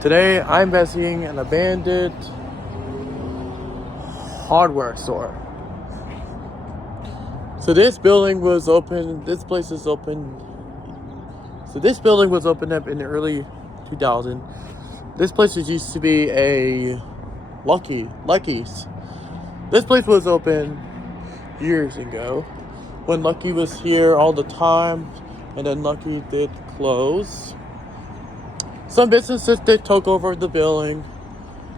Today I'm visiting an abandoned hardware store. So this building was open, this place is open. So this building was opened up in the early 2000s. This place used to be a Lucky's. This place was open years ago when Lucky was here all the time, and then Lucky did close. Some businesses did took over the building,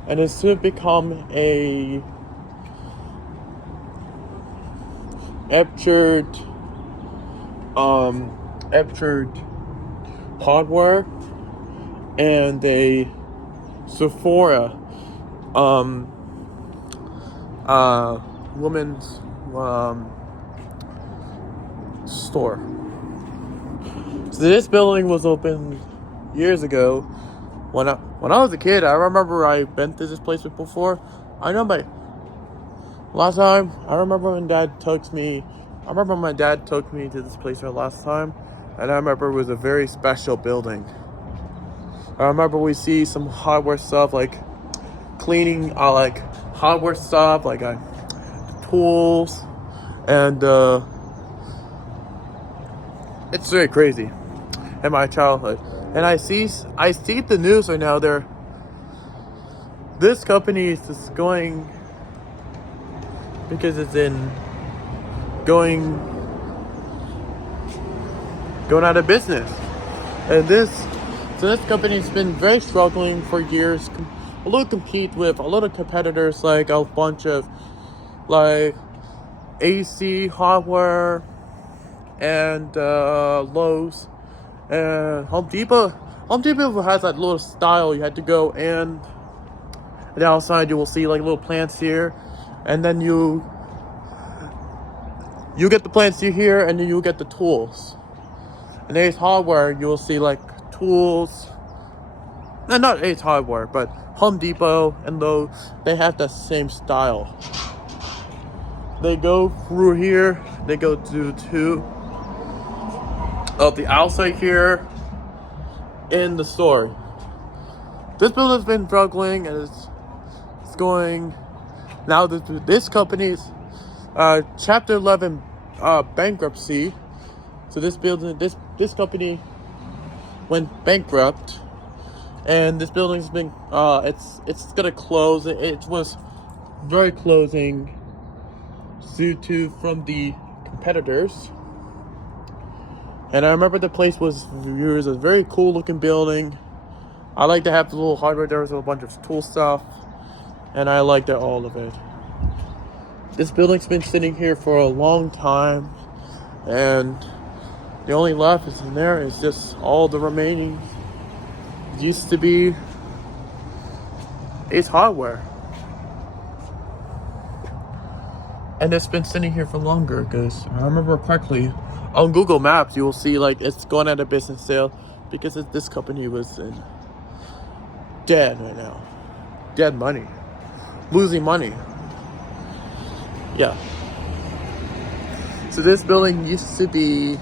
and it's soon become a Epchard hardware and a Sephora women's store. So this building was opened years ago. When I was a kid, I remember I've been to this place before. I know last time, I remember my dad took me to this place for the last time, and I remember it was a very special building. I remember we see some hardware stuff like cleaning, like hardware stuff, like tools, and it's very crazy in my childhood. And I see the news right now. This company is just going because it's going out of business. And this company's been very struggling for years. A little compete with a lot of competitors, like a bunch of like AC hardware and Lowe's and Home Depot. Home Depot has that little style. You had to go and the outside you will see like little plants here, and then you get the plants here, and then you get the tools. And Ace Hardware, you will see like tools. No, not Ace Hardware, but Home Depot and Lowe's, they have the same style. They go through here. They go to the outside here in the store. This building's been struggling, and it's going now. This company's Chapter 11 bankruptcy. So this company went bankrupt, and this building's been it's gonna close. It was very closing due to from the competitors. And I remember the place was a very cool looking building. I like to have the little hardware. There was a bunch of tool stuff, and I liked all of it. This building's been sitting here for a long time, and the only left is in there is just all the remaining. It used to be Ace Hardware, and it's been sitting here for longer because I remember correctly on Google Maps you will see like it's going out of business sale because this company was dead right now, dead money, losing money. Yeah. So this building used to be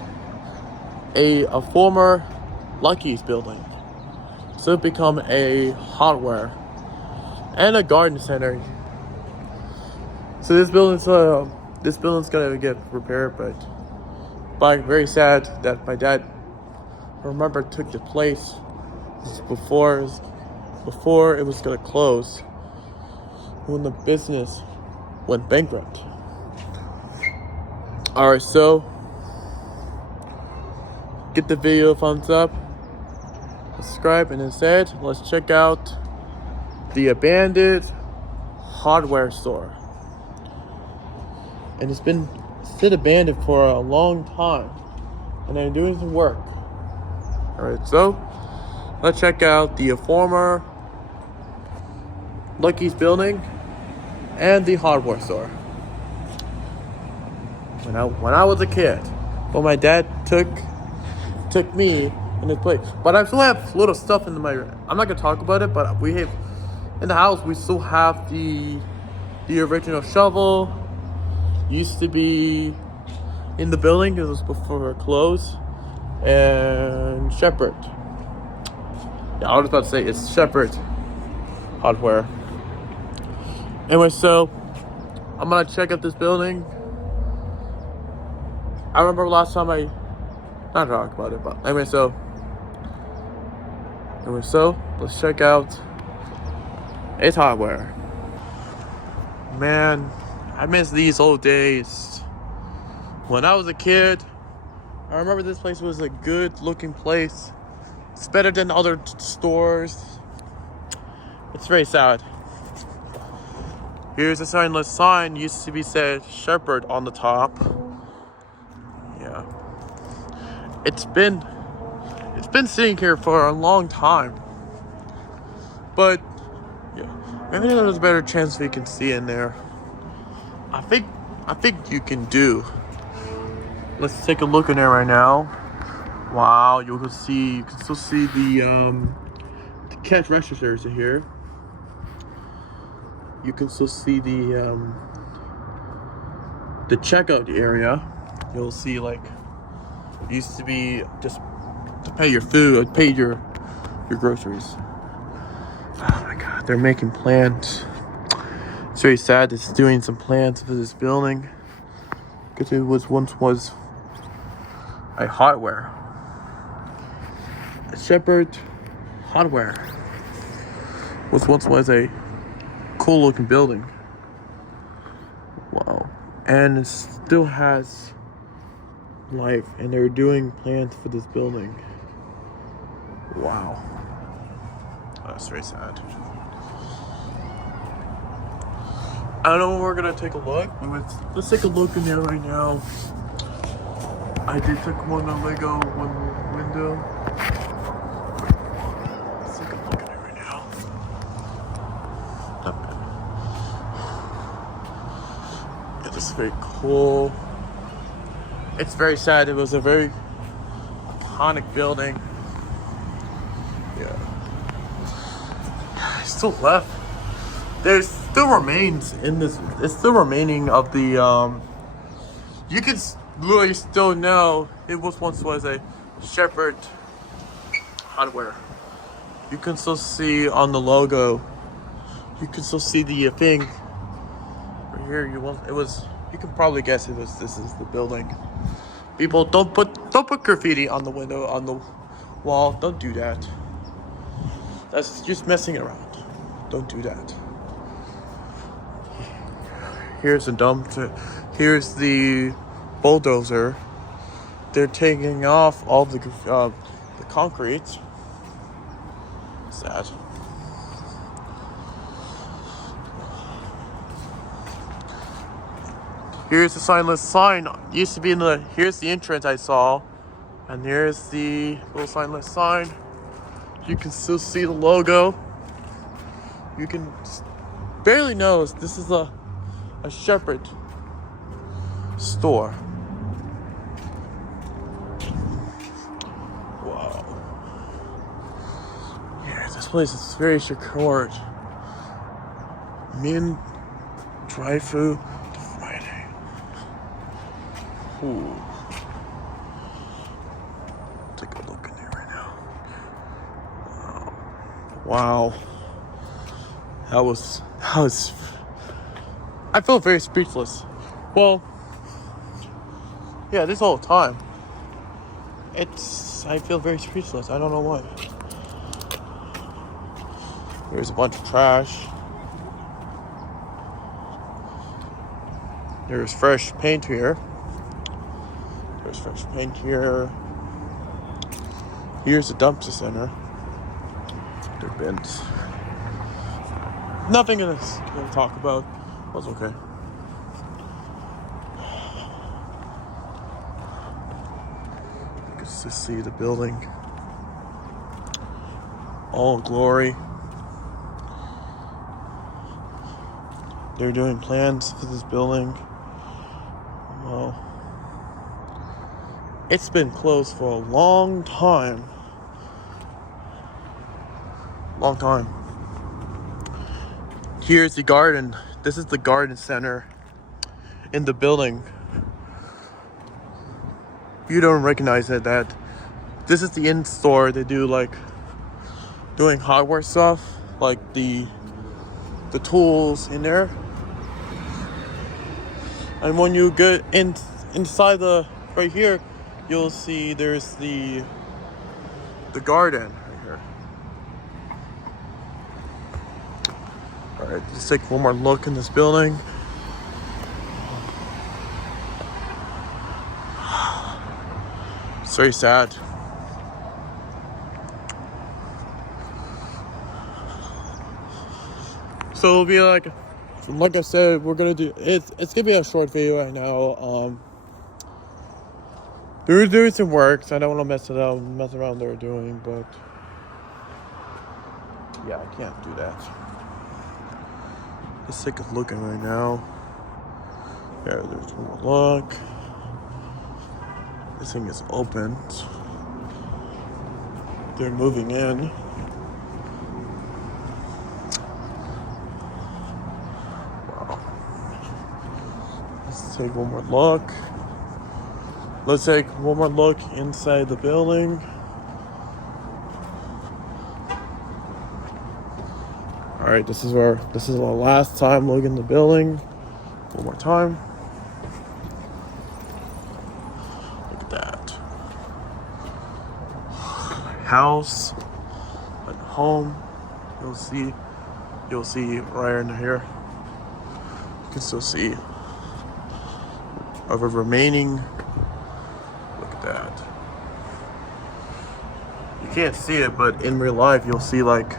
a former Lucky's building. So it become a hardware and a garden center. So this building's gonna get repaired, but I'm very sad that my dad, I remember, took the place before it was gonna close when the business went bankrupt. Alright, so get the video a thumbs up, subscribe, and instead let's check out the abandoned hardware store. And it's been abandoned for a long time, and they're doing some work. Alright, so let's check out the former Lucky's building and the hardware store. When I was a kid, when my dad took me in his place. But I still have little stuff in my. I'm not gonna talk about it, but we have in the house. We still have the original shovel. Used to be in the building because it was before it closed, and Shepherd. Yeah, I was about to say it's Shepherd Hardware. Anyway, so I'm gonna check out this building. I remember last time I not talk about it, but so let's check out Ace Hardware. Man, I miss these old days. When I was a kid, I remember this place was a good looking place. It's better than other stores. It's very sad. Here's a signless sign. Used to be said Shepherd on the top. Yeah. It's been sitting here for a long time. But yeah, maybe there's a better chance we can see in there. I think you can do. Let's take a look in there right now. Wow, you can still see the cash registers in here. You can still see the checkout area. You'll see like it used to be just to pay your food, pay your groceries. Oh my god, they're making plans. It's very sad it's doing some plans for this building. Because it once was a hardware. A Shepherd Hardware once was a cool looking building. Wow. And it still has life, and they're doing plans for this building. Wow. That's very sad. I don't know when we're gonna take a look. Let's take a look in there right now. I did take one Lego, one window. Let's take a look at it right now. Not bad. Yeah, this is very cool. It's very sad. It was a very iconic building. Yeah. It's still left. There's still remains in this. It's still remaining of the. You can literally still know it once was a Shepherd Hardware. You can still see on the logo. You can still see the thing right here. You can probably guess this is the building. People, don't put graffiti on the window, on the wall. Don't do that. That's just messing around. Don't do that. Here's the dumpster. Here's the bulldozer. They're taking off all the concrete. Sad. Here's the signless sign. Used to be here's the entrance I saw. And here's the little signless sign. You can still see the logo. You can barely know this is a Shepherd store. Wow. Yeah, this place is very secured. Men drive through to Friday. Ooh. Take a look in there right now. Wow. That was I feel very speechless. Well, yeah, this whole time. I feel very speechless. I don't know why. There's a bunch of trash. There's fresh paint here. Here's the dumpster center. Their bins. Nothing in this to talk about. That's okay. You can just see the building. All glory. They're doing plans for this building. Well, it's been closed for a long time. Long time. Here's the garden. This is the garden center in the building. You don't recognize it, that this is the in store. They do like doing hardware stuff, like the tools in there. And when you get inside the right here, you'll see there's the garden right here. All right, let's take one more look in this building. It's very sad. So it'll be like I said, we're gonna do it's gonna be a short video right now. They're doing some work, so I don't want to mess around they're doing, but yeah, I can't do that. Let's take a look at it right now. Yeah, there's one more look. This thing is open. They're moving in. Let's take one more look. Let's take one more look inside the building. All right, this is our last time looking at the building. One more time. Look at that. House and home. You'll see right in here. You can still see of a remaining. Look at that. You can't see it, but in real life, you'll see like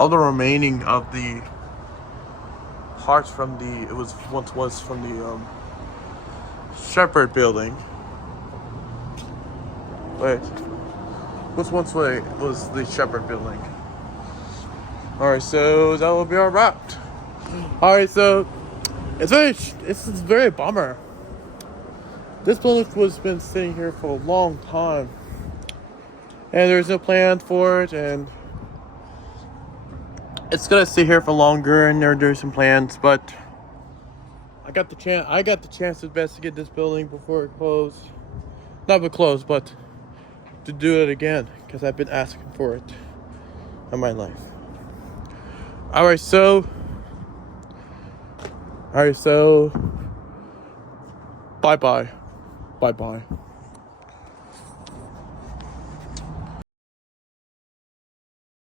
all the remaining of the parts from it was from the Shepherd building. Wait, was the Shepherd building. All right, so that will be our wrap. All right, so it's very bummer. This building was been sitting here for a long time, and there's no plan for it, and it's gonna stay here for longer, and there's some plans, but I got the chance to investigate this building before it closed. Not before it closed, but to do it again, because I've been asking for it in my life. Alright, so bye bye.